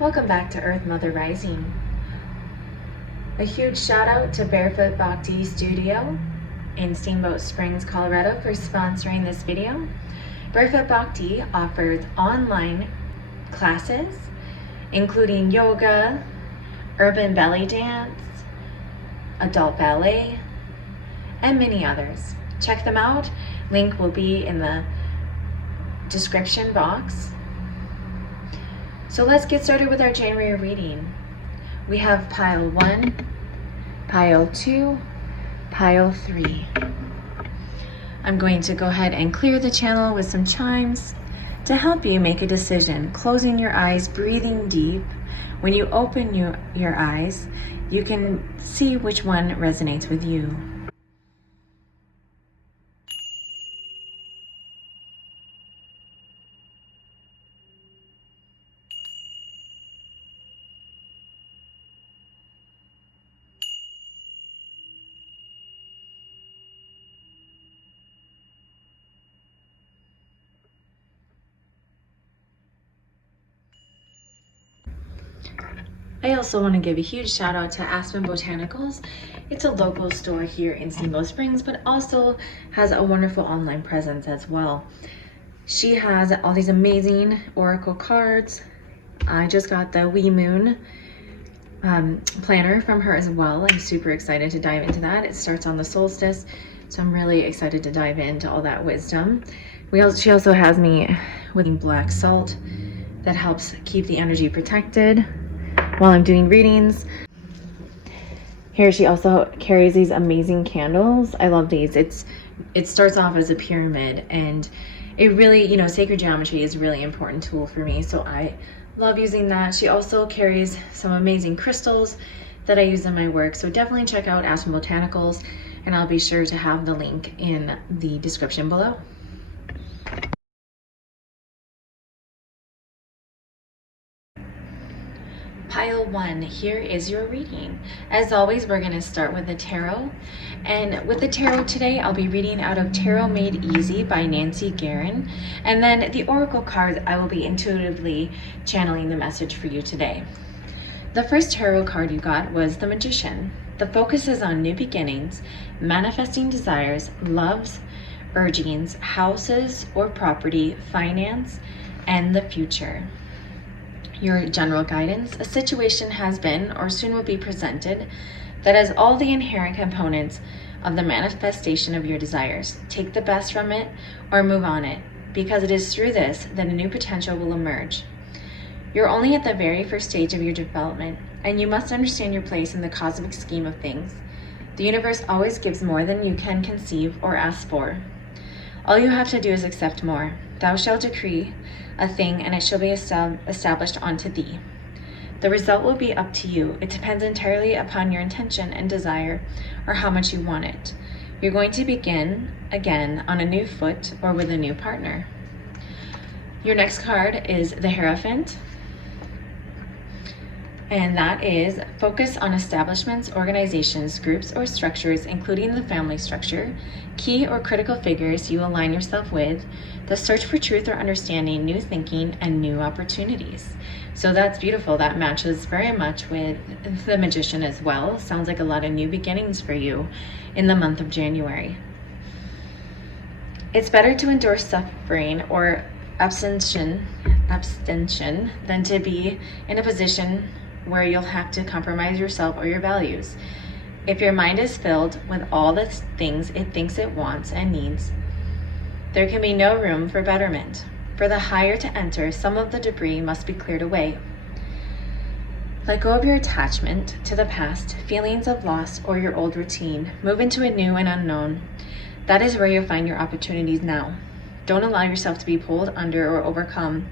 Welcome back to Earth Mother Rising. A huge shout out to Barefoot Bhakti Studio in Steamboat Springs, Colorado for sponsoring this video. Barefoot Bhakti offers online classes including yoga, urban belly dance, adult ballet, and many others. Check them out. Link will be in the description box. So let's get started with our January reading. We have pile 1, pile 2, pile 3. I'm going to go ahead and clear the channel with some chimes to help you make a decision. Closing your eyes, breathing deep. When you open your eyes, you can see which one resonates with you. I also want to give a huge shout out to Aspen Botanicals. It's a local store here in Steamboat Springs, but also has a wonderful online presence as well. She has all these amazing oracle cards. I just got the Wee Moon planner from her as well. I'm super excited to dive into that. It starts on the solstice, so I'm really excited to dive into all that wisdom. She also has me with black salt that helps keep the energy protected while I'm doing readings. Here she also carries these amazing candles. I love these. It starts off as a pyramid, and it really, sacred geometry is a really important tool for me, so I love using that. She also carries some amazing crystals that I use in my work, so definitely check out Aspen Botanicals, and I'll be sure to have the link in the description below. Pile 1, here is your reading. As always, we're going to start with the tarot. And with the tarot today, I'll be reading out of Tarot Made Easy by Nancy Guerin. And then the oracle cards, I will be intuitively channeling the message for you today. The first tarot card you got was the Magician. The focus is on new beginnings, manifesting desires, loves, urgings, houses or property, finance, and the future. Your general guidance: a situation has been or soon will be presented that has all the inherent components of the manifestation of your desires. Take the best from it or move on it, because it is through this that a new potential will emerge. You're only at the very first stage of your development, and you must understand your place in the cosmic scheme of things. The universe always gives more than you can conceive or ask for. All you have to do is accept more. Thou shalt decree a thing, and it shall be established unto thee. The result will be up to you. It depends entirely upon your intention and desire, or how much you want it. You're going to begin again on a new foot or with a new partner. Your next card is the Hierophant, and that is focus on establishments, organizations, groups, or structures, including the family structure, key or critical figures you align yourself with, the search for truth or understanding, new thinking, and new opportunities. So that's beautiful. That matches very much with the Magician as well. Sounds like a lot of new beginnings for you in the month of January. It's better to endure suffering or abstention than to be in a position where you'll have to compromise yourself or your values. If your mind is filled with all the things it thinks it wants and needs, there can be no room for betterment. For the higher to enter, some of the debris must be cleared away. Let go of your attachment to the past, feelings of loss, or your old routine. Move into a new and unknown. That is where you'll find your opportunities now. Don't allow yourself to be pulled under or overcome.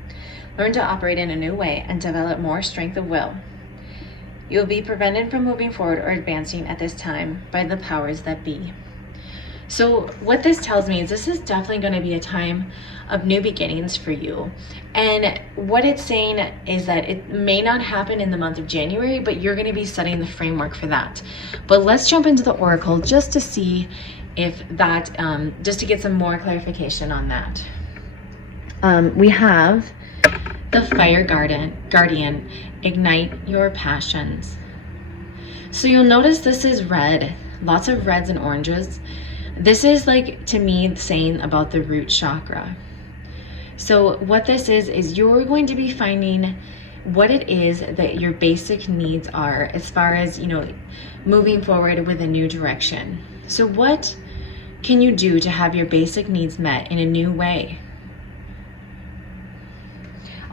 Learn to operate in a new way and develop more strength of will. You will be prevented from moving forward or advancing at this time by the powers that be. So what this tells me is this is definitely going to be a time of new beginnings for you. And what it's saying is that it may not happen in the month of January, but you're going to be setting the framework for that. But let's jump into the oracle just to see if that, just to get some more clarification on that. We have The Fire Guardian, ignite your passions. So you'll notice this is red, lots of reds and oranges. This is like, to me, saying about the root chakra. So what this is you're going to be finding what it is that your basic needs are as far as, moving forward with a new direction. So what can you do to have your basic needs met in a new way?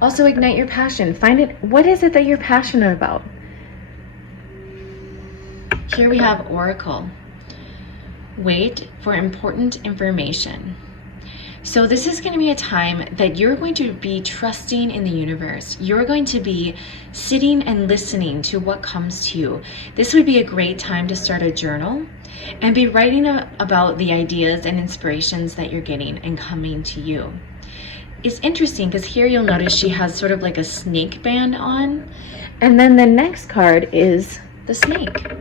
Also, ignite your passion. Find it. What is it that you're passionate about? Here we have Oracle. Wait for important information. So this is going to be a time that you're going to be trusting in the universe. You're going to be sitting and listening to what comes to you. This would be a great time to start a journal and be writing about the ideas and inspirations that you're getting and coming to you. It's interesting because here you'll notice she has sort of like a snake band on. And then the next card is the snake.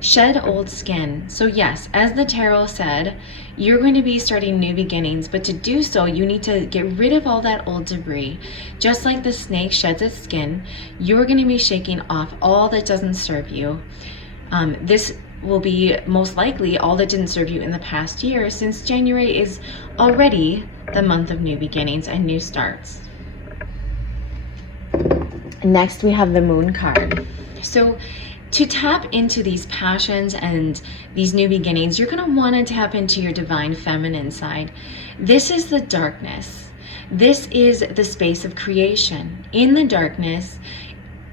Shed old skin. So yes, as the tarot said, you're going to be starting new beginnings, but to do so, you need to get rid of all that old debris. Just like the snake sheds its skin, you're going to be shaking off all that doesn't serve you. This will be most likely all that didn't serve you in the past year, since January is already the month of new beginnings and new starts. Next, we have the Moon card. So to tap into these passions and these new beginnings, you're going to want to tap into your divine feminine side. This is the darkness. This is the space of creation. In the darkness,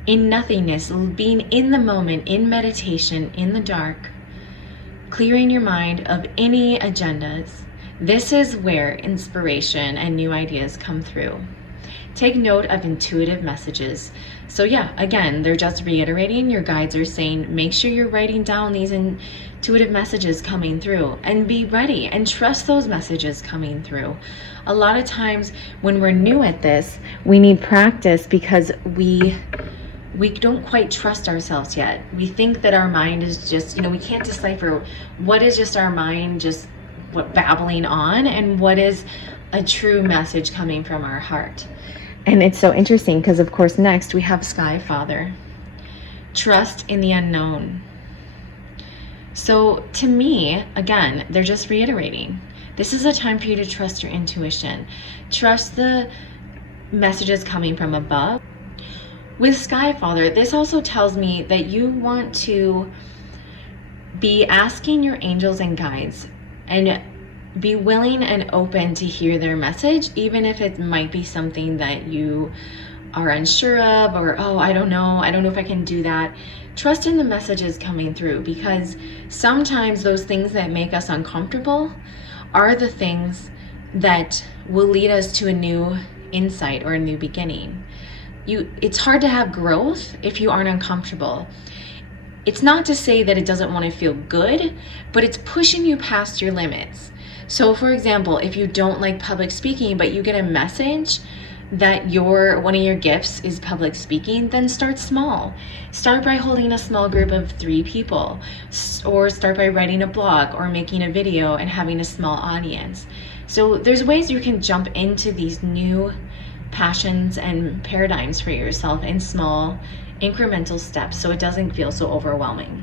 in nothingness, being in the moment, in meditation, in the dark, clearing your mind of any agendas. This is where inspiration and new ideas come through. Take note of intuitive messages. So yeah, again, they're just reiterating, your guides are saying, make sure you're writing down these intuitive messages coming through and be ready and trust those messages coming through. A lot of times when we're new at this, we need practice because we don't quite trust ourselves yet. We think that our mind is just, we can't decipher what is just our mind just babbling on and what is a true message coming from our heart. And it's so interesting because, of course, next we have Sky Father. Trust in the unknown. So to me, again, they're just reiterating. This is a time for you to trust your intuition. Trust the messages coming from above. With Sky Father, this also tells me that you want to be asking your angels and guides and be willing and open to hear their message, even if it might be something that you are unsure of, or, oh, I don't know if I can do that. Trust in the messages coming through, because sometimes those things that make us uncomfortable are the things that will lead us to a new insight or a new beginning. It's hard to have growth if you aren't uncomfortable. It's not to say that it doesn't want to feel good, but it's pushing you past your limits. So for example, if you don't like public speaking, but you get a message that one of your gifts is public speaking, then start small. Start by holding a small group of 3 people, or start by writing a blog or making a video and having a small audience. So there's ways you can jump into these new passions and paradigms for yourself in small incremental steps so it doesn't feel so overwhelming.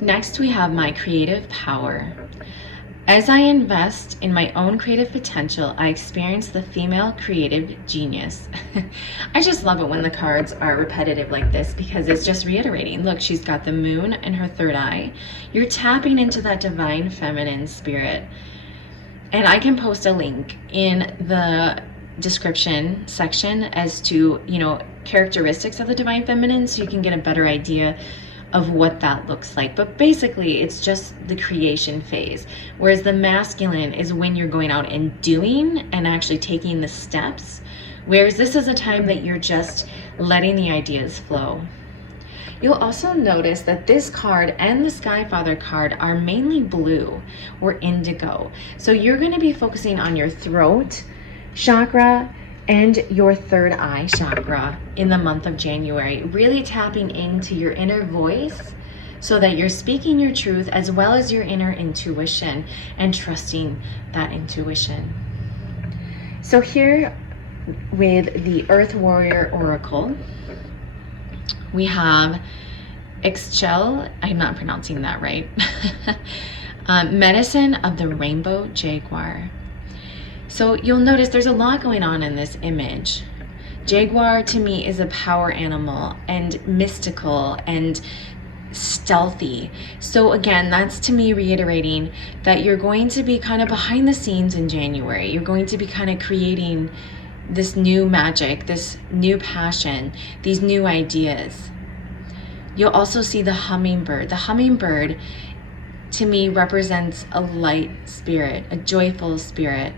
Next, we have my creative power. As I invest in my own creative potential, I experience the female creative genius. I just love it when the cards are repetitive like this, because it's just reiterating. Look, she's got the moon in her third eye. You're tapping into that divine feminine spirit. And I can post a link in the description section as to, characteristics of the divine feminine, so you can get a better idea of what that looks like. But basically, it's just the creation phase, whereas the masculine is when you're going out and doing and actually taking the steps, whereas this is a time that you're just letting the ideas flow. You'll also notice that this card and the Sky Father card are mainly blue or indigo. So you're going to be focusing on your throat chakra and your third eye chakra in the month of January, really tapping into your inner voice so that you're speaking your truth as well as your inner intuition and trusting that intuition. So here with the Earth Warrior Oracle, we have Ixchel, I'm not pronouncing that right, Medicine of the Rainbow Jaguar. So you'll notice there's a lot going on in this image. Jaguar to me is a power animal and mystical and stealthy. So again, that's to me reiterating that you're going to be kind of behind the scenes in January. You're going to be kind of creating this new magic, this new passion, these new ideas. You'll also see the hummingbird. The hummingbird to me represents a light spirit, a joyful spirit.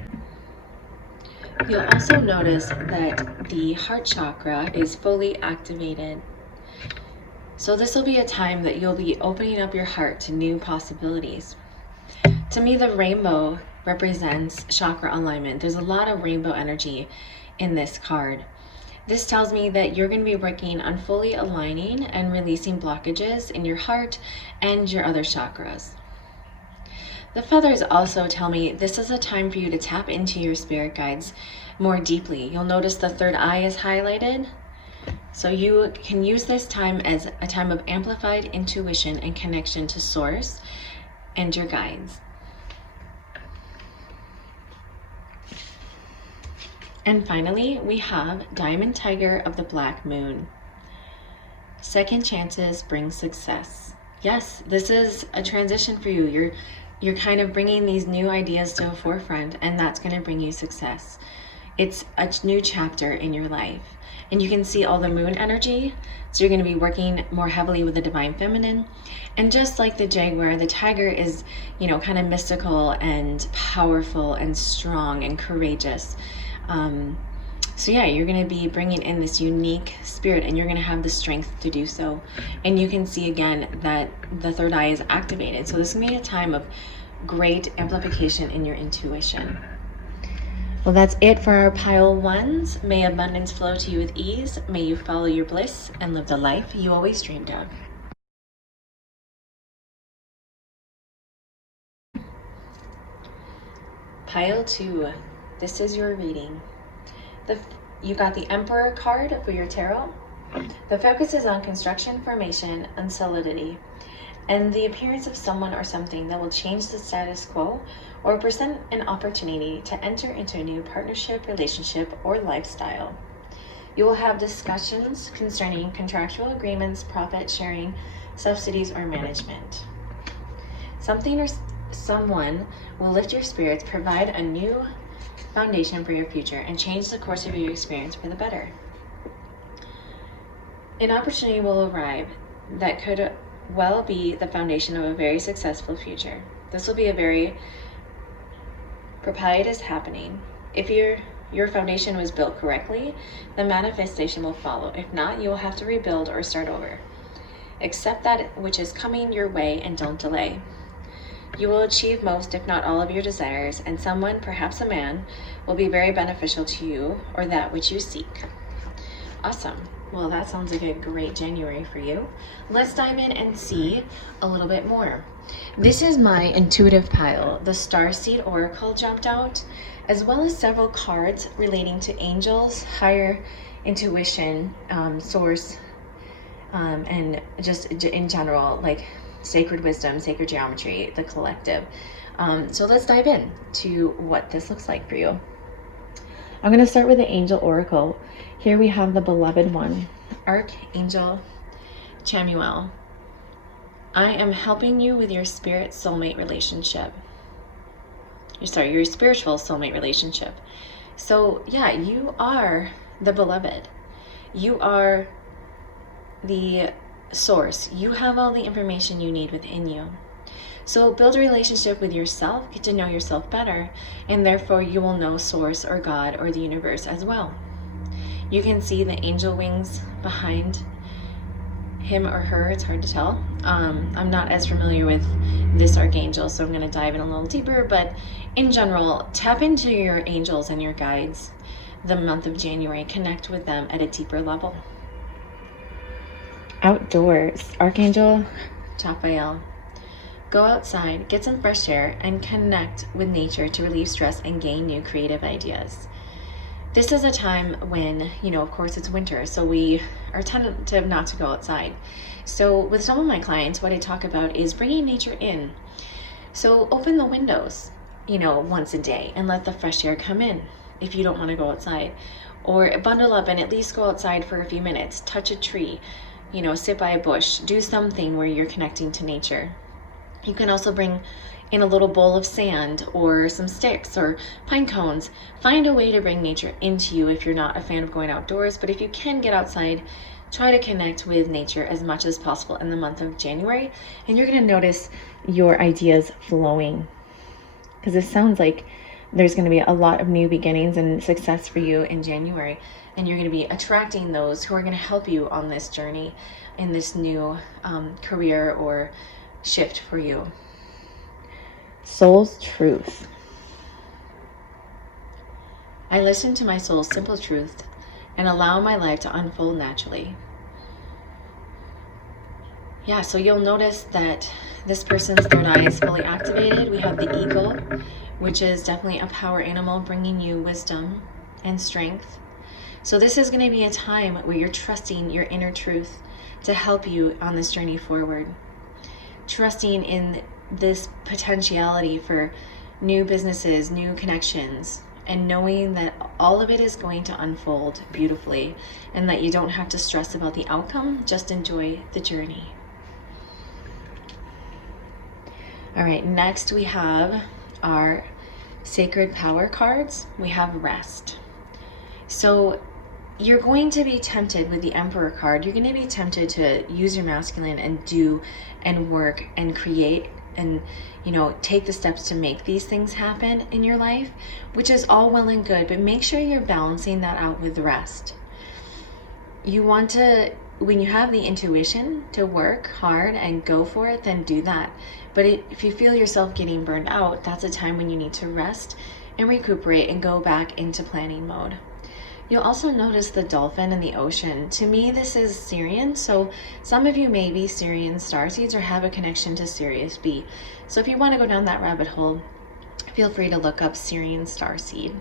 You'll also notice that the heart chakra is fully activated. So this will be a time that you'll be opening up your heart to new possibilities. To me, the rainbow represents chakra alignment. There's a lot of rainbow energy in this card. This tells me that you're going to be working on fully aligning and releasing blockages in your heart and your other chakras. The feathers also tell me this is a time for you to tap into your spirit guides more deeply. You'll notice the third eye is highlighted. So you can use this time as a time of amplified intuition and connection to source and your guides. And finally, we have Diamond Tiger of the Black Moon. Second chances bring success. Yes, this is a transition for you. You're kind of bringing these new ideas to the forefront, and that's going to bring you success. It's a new chapter in your life. And you can see all the moon energy. So you're going to be working more heavily with the divine feminine. And just like the jaguar, the tiger is, kind of mystical and powerful and strong and courageous. So yeah, you're going to be bringing in this unique spirit, and you're going to have the strength to do so. And you can see again that the third eye is activated. So this is going to be a time of great amplification in your intuition. Well, that's it for our pile ones. May abundance flow to you with ease. May you follow your bliss and live the life you always dreamed of. Pile 2. This is your reading. You got the Emperor card for your tarot. The focus is on construction, formation, and solidity, and the appearance of someone or something that will change the status quo or present an opportunity to enter into a new partnership, relationship, or lifestyle. You will have discussions concerning contractual agreements, profit sharing, subsidies, or management. Something or someone will lift your spirits, provide a new foundation for your future, and change the course of your experience for the better. An opportunity will arrive that could well be the foundation of a very successful future. This will be a very propitious happening. If your foundation was built correctly, the manifestation will follow. If not, you will have to rebuild or start over. Accept that which is coming your way and don't delay. You will achieve most, if not all, of your desires, and someone, perhaps a man, will be very beneficial to you or that which you seek. Awesome. Well, that sounds like a great January for you. Let's dive in and see a little bit more. This is my intuitive pile. The Starseed Oracle jumped out, as well as several cards relating to angels, higher intuition, source, and just in general, like sacred wisdom, sacred geometry, the collective. So let's dive in to what this looks like for you. I'm going to start with the Angel Oracle. Here we have the beloved one, Archangel Chamuel. I am helping you with your spirit soulmate relationship. Your spiritual soulmate relationship. So yeah, you are the beloved. You are the source. You have all the information you need within you. So build a relationship with yourself, get to know yourself better, and therefore you will know source or God or the universe as well. You can see the angel wings behind him or her, it's hard to tell. I'm not as familiar with this archangel, so I'm going to dive in a little deeper, but in general, tap into your angels and your guides the month of January. Connect with them at a deeper level. Outdoors, Archangel Raphael. Go outside, get some fresh air, and connect with nature to relieve stress and gain new creative ideas. This is a time when, of course it's winter, so we are tentative not to go outside. So with some of my clients, what I talk about is bringing nature in. So open the windows, once a day and let the fresh air come in if you don't want to go outside. Or bundle up and at least go outside for a few minutes, touch a tree, sit by a bush, do something where you're connecting to nature. You can also bring in a little bowl of sand or some sticks or pine cones. Find a way to bring nature into you if you're not a fan of going outdoors, but if you can get outside, try to connect with nature as much as possible in the month of January, and you're going to notice your ideas flowing, because it sounds like there's going to be a lot of new beginnings and success for you in January, and you're going to be attracting those who are going to help you on this journey in this new career or shift for you. Soul's truth. I listen to my soul's simple truth and allow my life to unfold naturally. Yeah, so you'll notice that this person's third eye is fully activated. We have the eagle, which is definitely a power animal bringing you wisdom and strength. So this is going to be a time where you're trusting your inner truth to help you on this journey forward. Trusting in this potentiality for new businesses, new connections, and knowing that all of it is going to unfold beautifully and that you don't have to stress about the outcome, just enjoy the journey. All right, next we have our sacred power cards. We have rest. So you're going to be tempted with the Emperor card. You're going to be tempted to use your masculine and do and work and create and take the steps to make these things happen in your life, which is all well and good, but make sure you're balancing that out with rest. You want to, when you have the intuition to work hard and go for it, then do that. But if you feel yourself getting burned out, that's a time when you need to rest and recuperate and go back into planning mode. You'll also notice the dolphin in the ocean. To me, this is Sirian, so some of you may be Sirian starseeds or have a connection to Sirius B. So if you want to go down that rabbit hole, feel free to look up Sirian starseed.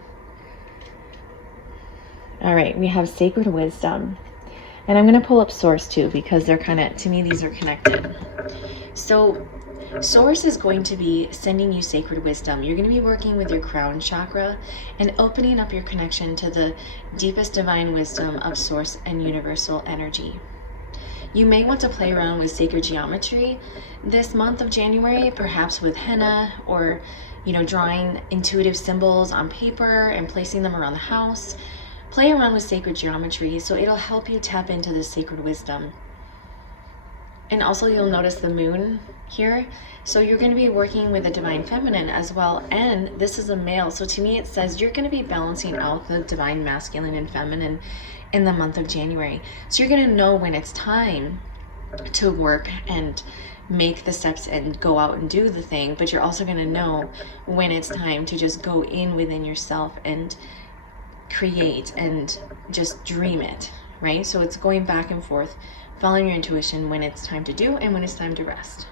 All right, we have sacred wisdom. And I'm going to pull up source too, because they're to me, these are connected. So source is going to be sending you sacred wisdom. You're going to be working with your crown chakra and opening up your connection to the deepest divine wisdom of source and universal energy. You may want to play around with sacred geometry this month of January, perhaps with henna or, drawing intuitive symbols on paper and placing them around the house. Play around with sacred geometry so it'll help you tap into this sacred wisdom. And also you'll notice the moon here. So you're going to be working with the divine feminine as well. And this is a male. So to me it says you're going to be balancing out the divine masculine and feminine in the month of January. So you're going to know when it's time to work and make the steps and go out and do the thing. But you're also going to know when it's time to just go in within yourself and create and just dream it, right? So it's going back and forth, following your intuition when it's time to do and when it's time to rest.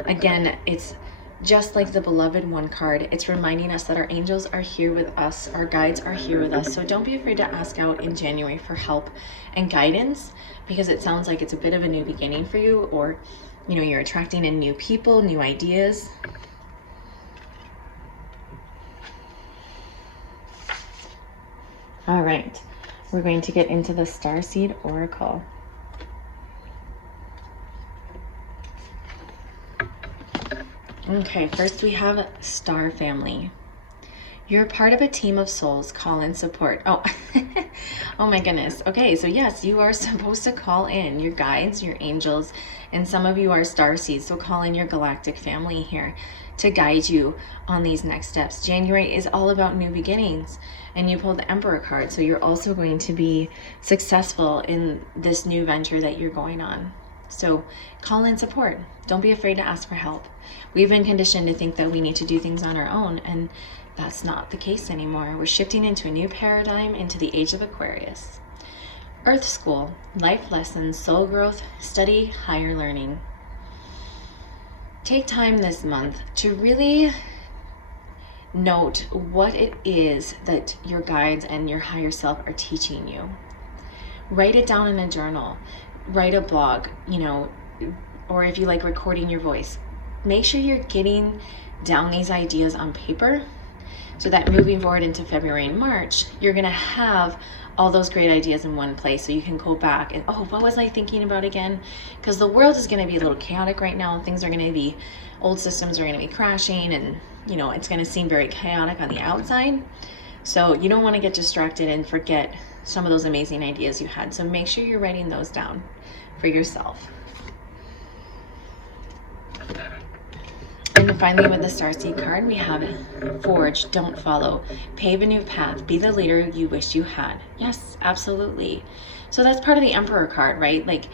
Again, it's just like the Beloved One card. It's reminding us that our angels are here with us, our guides are here with us. So don't be afraid to ask out in January for help and guidance, because it sounds like it's a bit of a new beginning for you, or you're attracting in new people, new ideas. All right, we're going to get into the Starseed Oracle. Okay, first we have Star Family. You're part of a team of souls. Call in support. Oh, oh my goodness. Okay, so yes, you are supposed to call in your guides, your angels, and some of you are starseeds. So call in your galactic family here to guide you on these next steps. January is all about new beginnings, and you pulled the Emperor card. So you're also going to be successful in this new venture that you're going on. So call in support. Don't be afraid to ask for help. We've been conditioned to think that we need to do things on our own, and that's not the case anymore. We're shifting into a new paradigm, into the age of Aquarius. Earth School, life lessons, soul growth, study, higher learning. take time this month to really note what it is that your guides and your higher self are teaching you. Write it down in a journal, write a blog, or if you like recording your voice, make sure you're getting down these ideas on paper so that moving forward into February and March, you're going to have all those great ideas in one place, so you can go back and, oh, what was I thinking about again? Because the world is going to be a little chaotic right now. Things are going to be, old systems are going to be crashing, and it's going to seem very chaotic on the outside. So you don't want to get distracted and forget some of those amazing ideas you had. So make sure you're writing those down for yourself. And finally, with the Starseed card, we have Forge, don't follow, pave a new path, be the leader you wish you had. Yes, absolutely. So that's part of the Emperor card, right? Like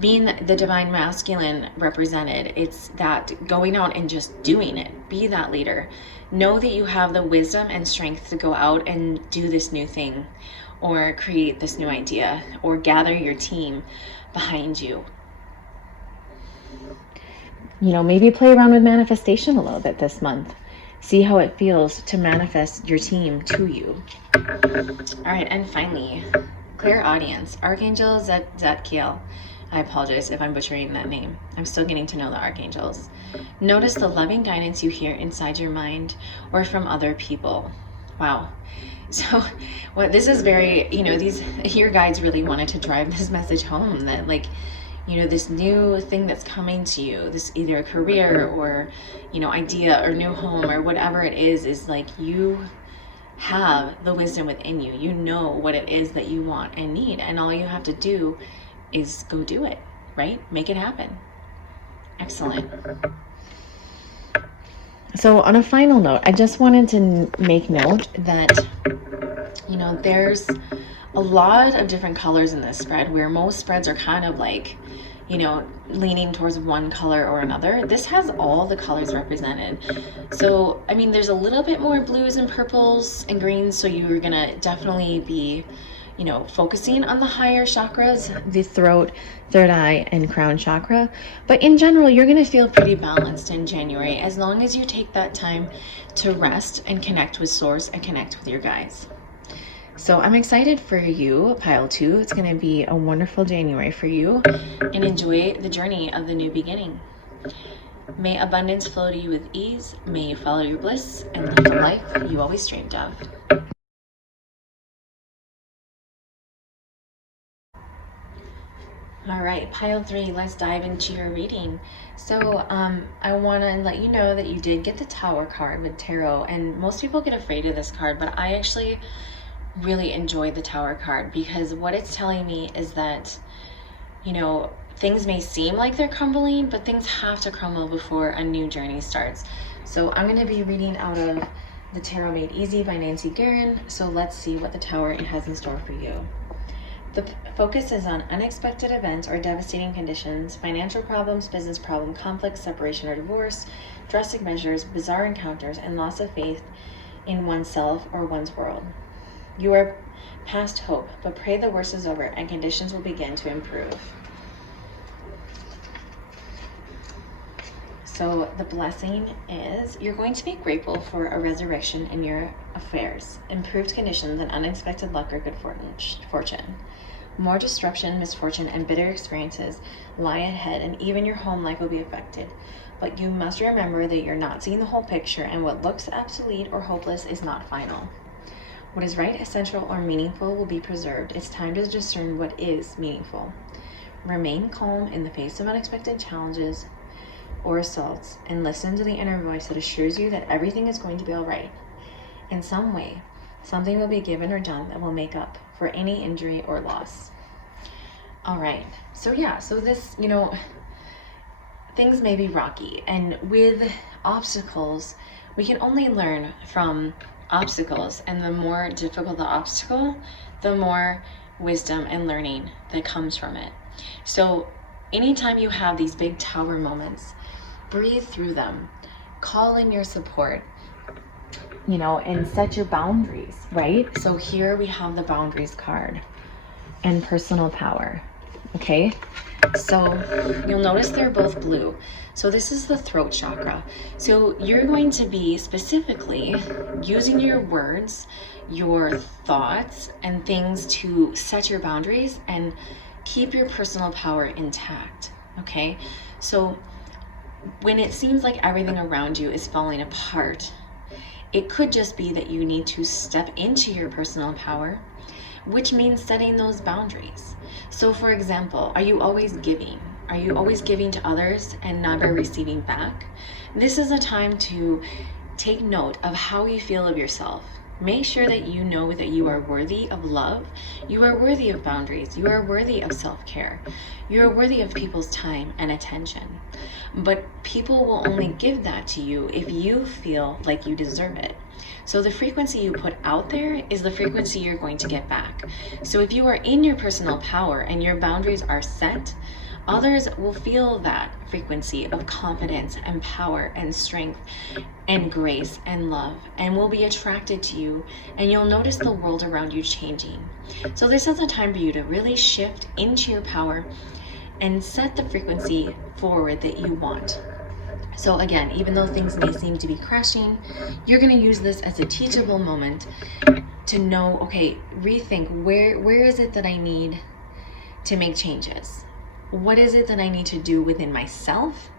being the divine masculine represented. It's that going out and just doing it. Be that leader. Know that you have the wisdom and strength to go out and do this new thing, or create this new idea, or gather your team behind you. Maybe play around with manifestation a little bit this month. See how it feels to manifest your team to you. All right, and finally, clear audience, Archangel Zadkiel. I apologize if I'm butchering that name. I'm still getting to know the archangels. Notice the loving guidance you hear inside your mind or from other people. Wow. So this is very, your guides really wanted to drive this message home, that this new thing that's coming to you, this either a career or, idea or new home or whatever it is like you have the wisdom within you. You know what it is that you want and need, and all you have to do is go do it, right? Make it happen. Excellent. So on a final note, I just wanted to make note that, there's a lot of different colors in this spread, where most spreads are kind of like, leaning towards one color or another. This has all the colors represented. So, there's a little bit more blues and purples and greens, so you're gonna definitely be, focusing on the higher chakras, the throat, third eye, and crown chakra. But in general, you're gonna feel pretty balanced in January, as long as you take that time to rest and connect with Source and connect with your guides. So I'm excited for you, Pile 2. It's going to be a wonderful January for you, and enjoy the journey of the new beginning. May abundance flow to you with ease. May you follow your bliss and live the life you always dreamed of. All right, Pile 3, let's dive into your reading. So I want to let you know that you did get the Tower card with Tarot, and most people get afraid of this card, but I actually really enjoy the Tower card, because what it's telling me is that, things may seem like they're crumbling, but things have to crumble before a new journey starts. So I'm going to be reading out of The Tarot Made Easy by Nancy Guerin. So let's see what the Tower has in store for you. The focus is on unexpected events or devastating conditions, financial problems, business problem, conflict, separation or divorce, drastic measures, bizarre encounters, and loss of faith in oneself or one's world. You are past hope, but pray the worst is over and conditions will begin to improve. So the blessing is you're going to be grateful for a resurrection in your affairs, improved conditions, and unexpected luck or good fortune. More disruption, misfortune, and bitter experiences lie ahead, and even your home life will be affected. But you must remember that you're not seeing the whole picture, and what looks obsolete or hopeless is not final. What is right, essential, or meaningful will be preserved. It's time to discern what is meaningful. Remain calm in the face of unexpected challenges or assaults, and listen to the inner voice that assures you that everything is going to be all right. In some way, something will be given or done that will make up for any injury or loss. All right, so this, things may be rocky, and with obstacles, we can only learn from obstacles, and the more difficult the obstacle, the more wisdom and learning that comes from it. So anytime you have these big tower moments, breathe through them, call in your support, and set your boundaries, right? So here we have the boundaries card and personal power. Okay, so you'll notice they're both blue. So this is the throat chakra. So you're going to be specifically using your words, your thoughts, and things to set your boundaries and keep your personal power intact. Okay, so when it seems like everything around you is falling apart, it could just be that you need to step into your personal power, which means setting those boundaries. So, for example, are you always giving? Are you always giving to others and never receiving back? This is a time to take note of how you feel of yourself. Make sure that you know that you are worthy of love, you are worthy of boundaries, you are worthy of self-care, you are worthy of people's time and attention. But people will only give that to you if you feel like you deserve it. So the frequency you put out there is the frequency you're going to get back. So if you are in your personal power and your boundaries are set, others will feel that frequency of confidence and power and strength and grace and love and will be attracted to you, and you'll notice the world around you changing. So this is a time for you to really shift into your power and set the frequency forward that you want. So again, even though things may seem to be crashing, you're going to use this as a teachable moment to know, okay, rethink where is it that I need to make changes? What is it that I need to do within myself?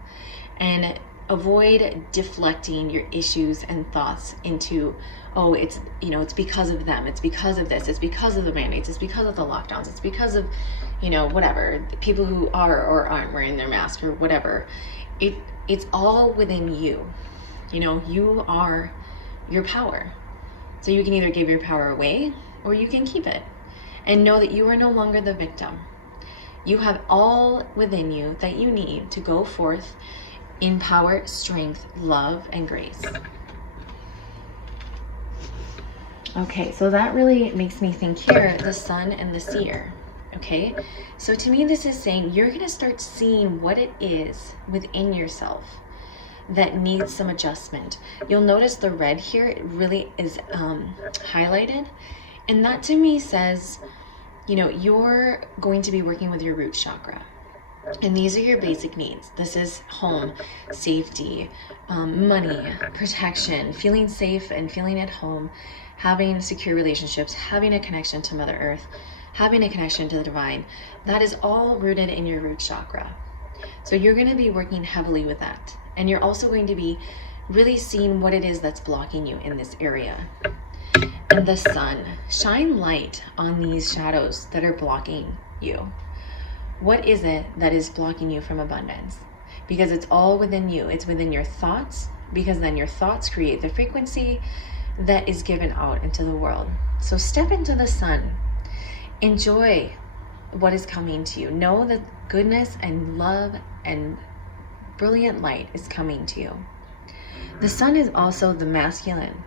And avoid deflecting your issues and thoughts into, oh, it's because of them, it's because of this, it's because of the mandates, it's because of the lockdowns, it's because of, whatever, people who are or aren't wearing their mask or whatever. It's all within you. You are your power. So you can either give your power away or you can keep it. And know that you are no longer the victim. You have all within you that you need to go forth in power, strength, love, and grace. Okay, so that really makes me think here, the sun and the seer. Okay, so to me this is saying you're going to start seeing what it is within yourself that needs some adjustment. You'll notice the red here, it really is highlighted, and that to me says, you're going to be working with your root chakra. And these are your basic needs. This is home, safety, money, protection, feeling safe and feeling at home, having secure relationships, having a connection to Mother Earth, having a connection to the divine. That is all rooted in your root chakra. So you're going to be working heavily with that. And you're also going to be really seeing what it is that's blocking you in this area. And the sun, shine light on these shadows that are blocking you. What is it that is blocking you from abundance? Because it's all within you. It's within your thoughts, because then your thoughts create the frequency that is given out into the world. So step into the sun. Enjoy what is coming to you. Know that goodness and love and brilliant light is coming to you. The sun is also the masculine.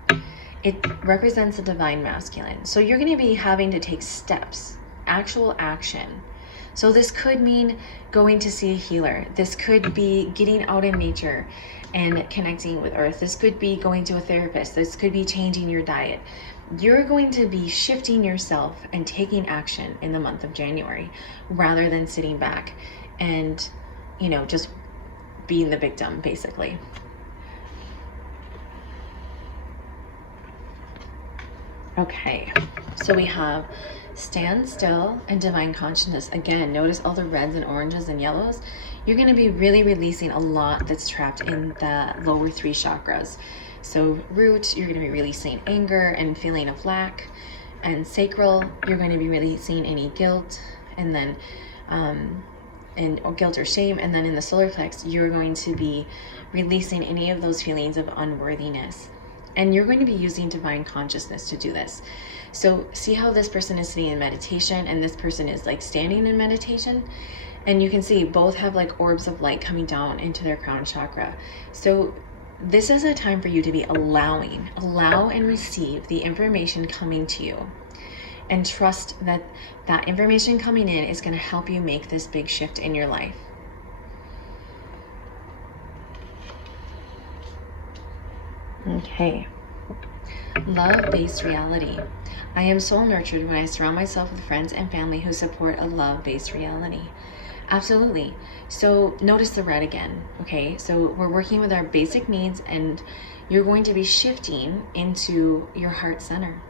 It represents the divine masculine. So you're going to be having to take steps, actual action. So this could mean going to see a healer. This could be getting out in nature and connecting with earth. This could be going to a therapist. This could be changing your diet. You're going to be shifting yourself and taking action in the month of January rather than sitting back and, just being the victim, basically. Okay, so we have stand still and divine consciousness. Again, notice all the reds and oranges and yellows. You're going to be really releasing a lot that's trapped in the lower three chakras. So root, you're going to be releasing anger and feeling of lack. And sacral, you're going to be releasing any guilt and then or guilt or shame. And then in the solar plex, you're going to be releasing any of those feelings of unworthiness. And you're going to be using divine consciousness to do this. So see how this person is sitting in meditation and this person is like standing in meditation? And you can see both have like orbs of light coming down into their crown chakra. So this is a time for you to be allow and receive the information coming to you. And trust that that information coming in is going to help you make this big shift in your life. Okay, Love-based reality. I am soul nurtured when I surround myself with friends and family who support a love-based reality. Absolutely. So notice the red again, okay? So we're working with our basic needs, and you're going to be shifting into your heart center.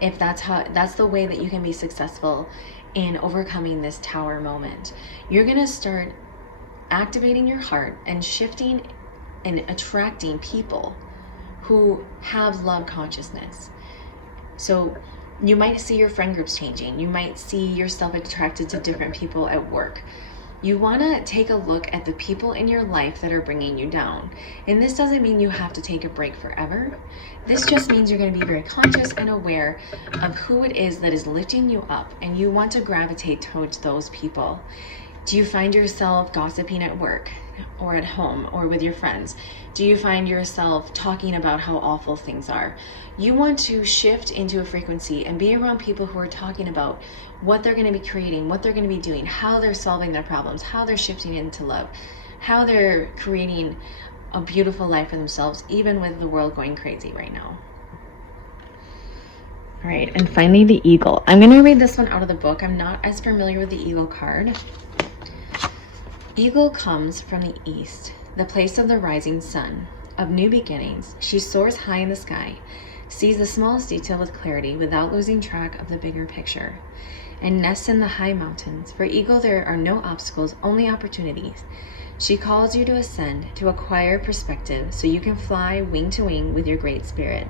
If that's the way that you can be successful in overcoming this tower moment. You're going to start activating your heart and shifting and attracting people who have love consciousness. So you might see your friend groups changing. You might see yourself attracted to different people at work. You want to take a look at the people in your life that are bringing you down. And this doesn't mean you have to take a break forever. This just means you're going to be very conscious and aware of who it is that is lifting you up, and you want to gravitate towards those people. Do you find yourself gossiping at work or at home or with your friends? Do you find yourself talking about how awful things are? You want to shift into a frequency and be around people who are talking about what they're going to be creating, what they're going to be doing, how they're solving their problems, how they're shifting into love, how they're creating a beautiful life for themselves, even with the world going crazy right now. All right, and finally the eagle. I'm going to read this one out of the book. I'm not as familiar with the eagle card. Eagle comes from the east, the place of the rising sun, of new beginnings. She soars high in the sky, sees the smallest detail with clarity without losing track of the bigger picture, and nests in the high mountains. For eagle, there are no obstacles, only opportunities. She calls you to ascend, to acquire perspective, so you can fly wing to wing with your great spirit.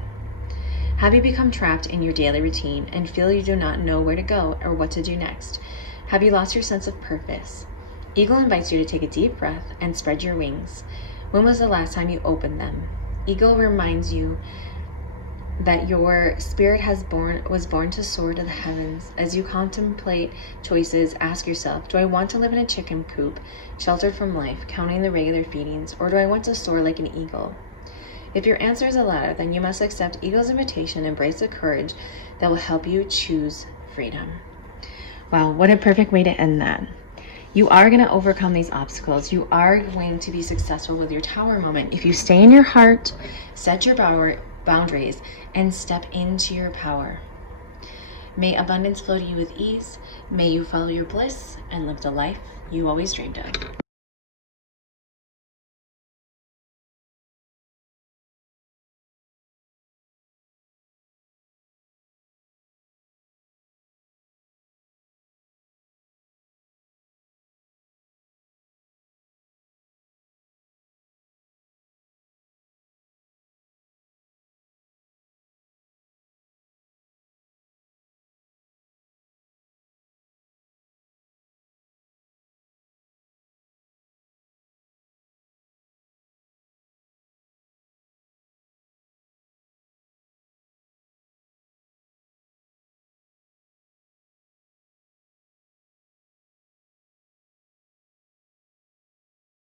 Have you become trapped in your daily routine and feel you do not know where to go or what to do next? Have you lost your sense of purpose? Eagle invites you to take a deep breath and spread your wings. When was the last time you opened them? Eagle reminds you that your spirit was born to soar to the heavens. As you contemplate choices, ask yourself, do I want to live in a chicken coop, sheltered from life, counting the regular feedings, or do I want to soar like an eagle? If your answer is the latter, then you must accept Eagle's invitation, embrace the courage that will help you choose freedom. Wow, what a perfect way to end that. You are going to overcome these obstacles. You are going to be successful with your tower moment if you stay in your heart, set your boundaries, and step into your power. May abundance flow to you with ease. May you follow your bliss and live the life you always dreamed of.